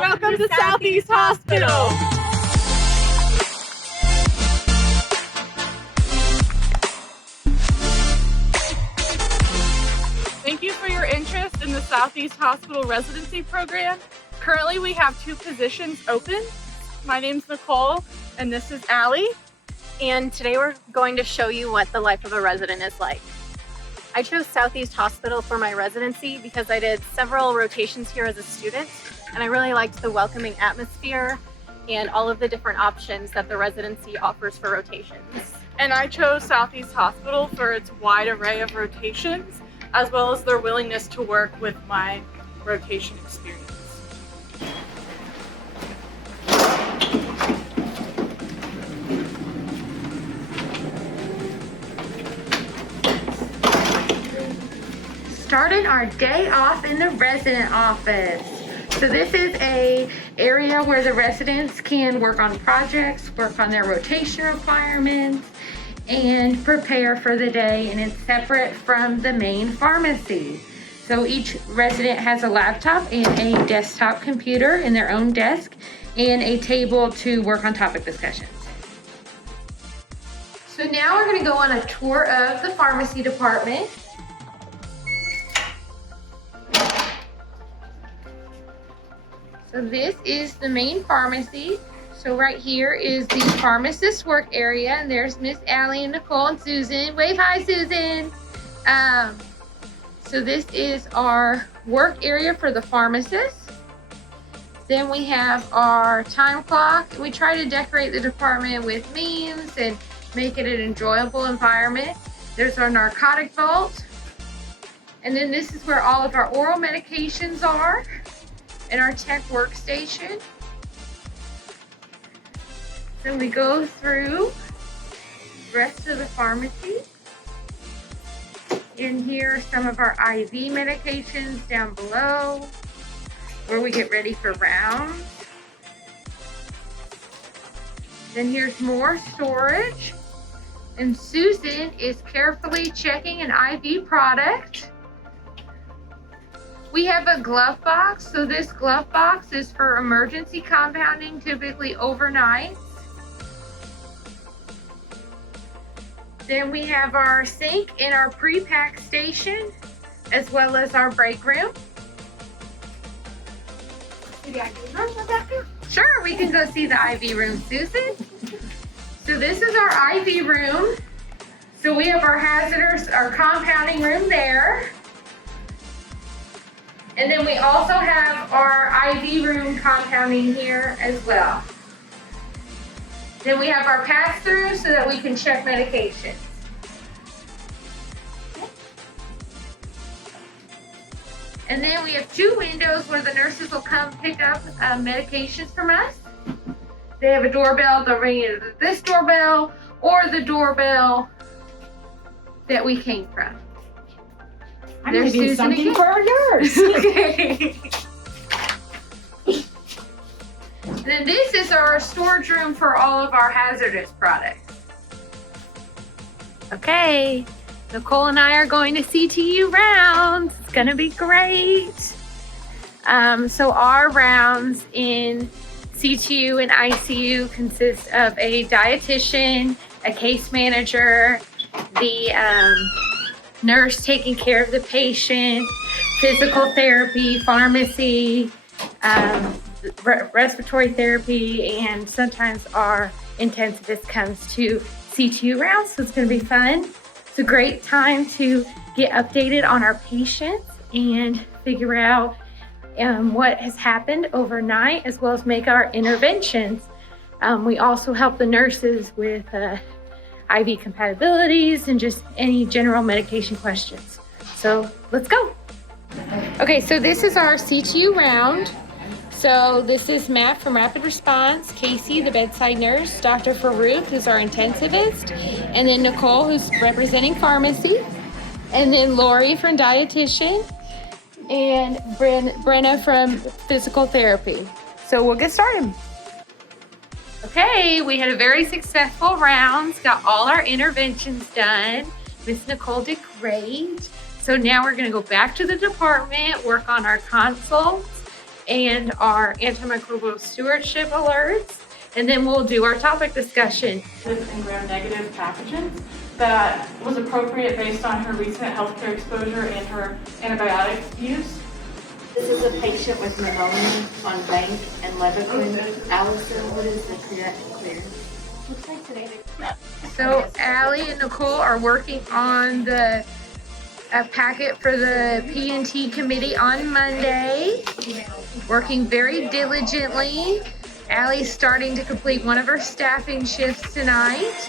Welcome to Southeast Hospital. Thank you for your interest in the Southeast Hospital Residency Program. Currently, we have 2 positions open. My name's Nicole, and this is Allie. And today we're going to show you what the life of a resident is like. I chose Southeast Hospital for my residency because I did several rotations here as a student, and I really liked the welcoming atmosphere and all of the different options that the residency offers for rotations. And I chose Southeast Hospital for its wide array of rotations, as well as their willingness to work with my rotation experience. Starting our day off in the resident office. So this is a area where the residents can work on projects, work on their rotation requirements, and prepare for the day, and it's separate from the main pharmacy. So each resident has a laptop and a desktop computer in their own desk and a table to work on topic discussions. So now we're going to go on a tour of the pharmacy department. So this is the main pharmacy. So right here is the pharmacist work area, and there's Miss Allie and Nicole and Susan. Wave hi, Susan. So this is our work area for the pharmacist. Then we have our time clock. We try to decorate the department with memes and make it an enjoyable environment. There's our narcotic vault. And then this is where all of our oral medications are, and our tech workstation. Then we go through the rest of the pharmacy. And here are some of our IV medications down below, where we get ready for rounds. Then here's more storage. And Susan is carefully checking an IV product. We have a glove box. So this glove box is for emergency compounding, typically overnight. Then we have our sink and our pre-pack station, as well as our break room. Sure, we can go see the IV room, Susan. So this is our IV room. So we have our hazardous, our compounding room there. And then we also have our IV room compounding here as well. Then we have our pass-through so that we can check medications. And then we have 2 windows where the nurses will come pick up medications from us. They have a doorbell, they'll ring either this doorbell or the doorbell that we came from. I'm going to do something for yours. Okay. Then this is our storage room for all of our hazardous products. Okay, Nicole and I are going to CTU rounds. It's gonna be great. So our rounds in CTU and ICU consist of a dietitian, a case manager, the nurse taking care of the patient, physical therapy, pharmacy, respiratory therapy, and sometimes our intensivist comes to CTU rounds, so it's going to be fun. It's a great time to get updated on our patients and figure out what has happened overnight, as well as make our interventions. We also help the nurses with IV compatibilities and just any general medication questions. So let's go. Okay, so this is our CTU round. So this is Matt from Rapid Response, Casey, the bedside nurse, Dr. Farouk, who's our intensivist, and then Nicole, who's representing pharmacy, and then Lori from dietitian, and Brenna from physical therapy. So we'll get started. Okay, we had a very successful round, got all our interventions done. Miss Nicole did great. So now we're gonna go back to the department, work on our consults, and our antimicrobial stewardship alerts. And then we'll do our topic discussion. And gram-negative pathogens that was appropriate based on her recent healthcare exposure and her antibiotic use. This is a patient with pneumonia on Bank and Leviquin. Allison, what is the clearance? Looks like today. So Allie and Nicole are working on the packet for the P&T committee on Monday. Working very diligently. Allie's starting to complete one of her staffing shifts tonight.